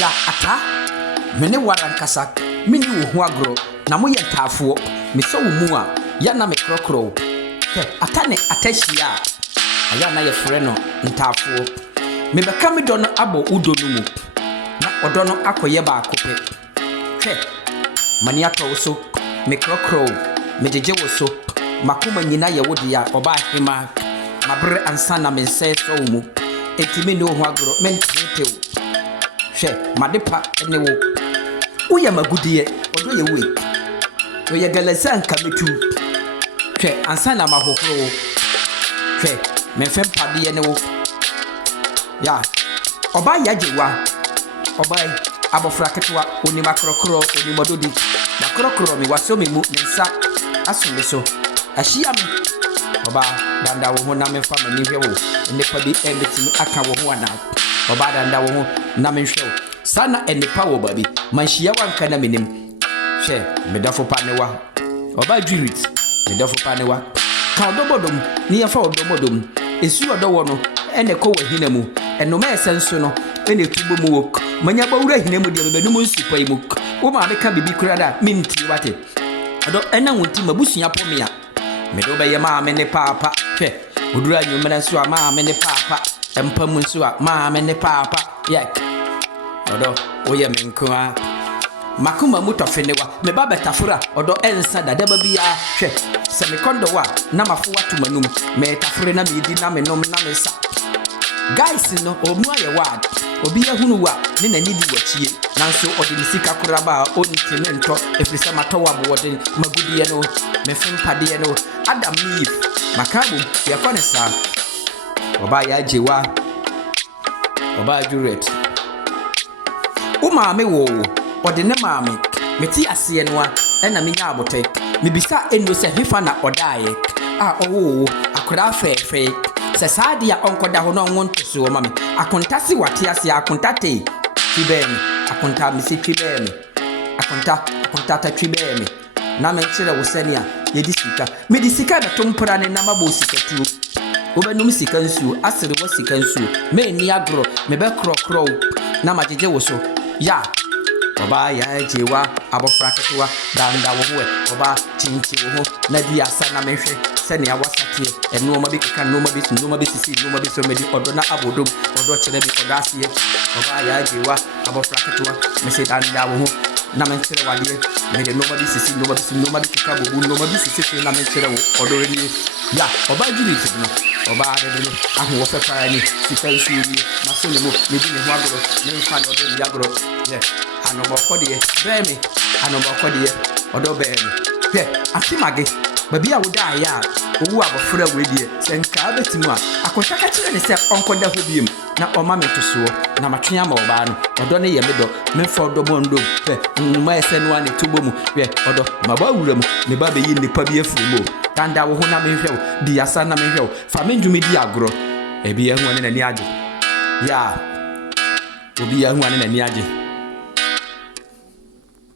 ya ata mene warankasa mini wo ho agro na mo ye ntafo me so wo mu a ya na me krokro ata ne atahia aya na ye frɛ no ntafo me beka me do no abo udo no mu na odo no akoye ba akope mani atɔ so me krokro me jeje wo so makoma nyina ye wodi ya oba hema mabre ansa na me nse so mu etimi ne ho agro me ntete wo madepa ene wo uya magudie odo ye we oya galasa nka metu ansa na mahokro me fem pade ne wo ya oba yajewa oba abofra ketewa oni makrokro oni mododi makrokro mi waso me mu nsa asumbe so ahia me oba danda wo ho na me fa mani hwe wo nipa bi ebetimi aka wo ho ana oba danda wo ho na me hwe wo sana enipa wo babi manhia wanka na menim medafo panewa oba dwirit medafo panewa ka odobodom ni yafa odobodom esu odowo no ene ko wahina mu enoma esenso no ene tubo mu wok manya bawura hina mu de bebenum nsupa mu wo ma meka bibi kura da minti wate odo ena wonti mabusua pomia medo be yema me ne papa odura nyumena nso a ma me ne papa empam nso a ma me ne papa odo oye menkoa makuma mutofenewa me baba tafura odo ensa da deba bia se me kondo wa na mafo watu manum me tafure na me di na me nom na me sa guys no omu aye wad obi ahunu wa ne nani di wachie nanso odi ni sika koraba onti mento efrisa matowa boden magudie no me fempade no adam ni makabu ya konesa oba ya jewa oba juret maame wo ode ne maame meti ase no a na menya abote mebisa eno se hefa na odaye owo akora fefe se saade a onkoda ho no wonto so mame akontase wate ase akontate twibemi akonta misi twibemi akonta ta twibemi na me kire wo sene a yedi sika medi sika beto mpra ne na mabo sika tuo obenum sika nsuo asere wo sika nsuo me ni agro me be krokro na majeje wo so ya oba ya jewa abofra ketewa danda wo ho oba chinchi wo ho na di asa na mehwe se ne awasate eno ma bi keka no ma bi sisi no ma bi so medi odo na abodom odo kire bi odo asiye oba ya jewa abofra ketewa me se danda wo ho na me kire wade me de no ma bi sisi no ma bi keka bobu no ma bi sisi na me kire wo odo ni ya oba juri tidno oba de no ahu wo pepa ni sika isuuri na so ne mo me di ne ho agoro ne mfa ne odo ni agoro anobokode bemi anobokode odo bemi atimage babi a woda ya owu abofra wedie senka betimu a akoshaka kire ne se onkoda ho biem na oma metuso na matwea ma oba no odo ne ye medo memfa odo bondo numa ese no ane tubo mu odo maba wura mu ne ba be yi nipa bi afuru mo tanda wo ho na menhwe di asa na menhwe fa menjumi di agro ebi ehun ane na ni age ya obi ehun ane na ni age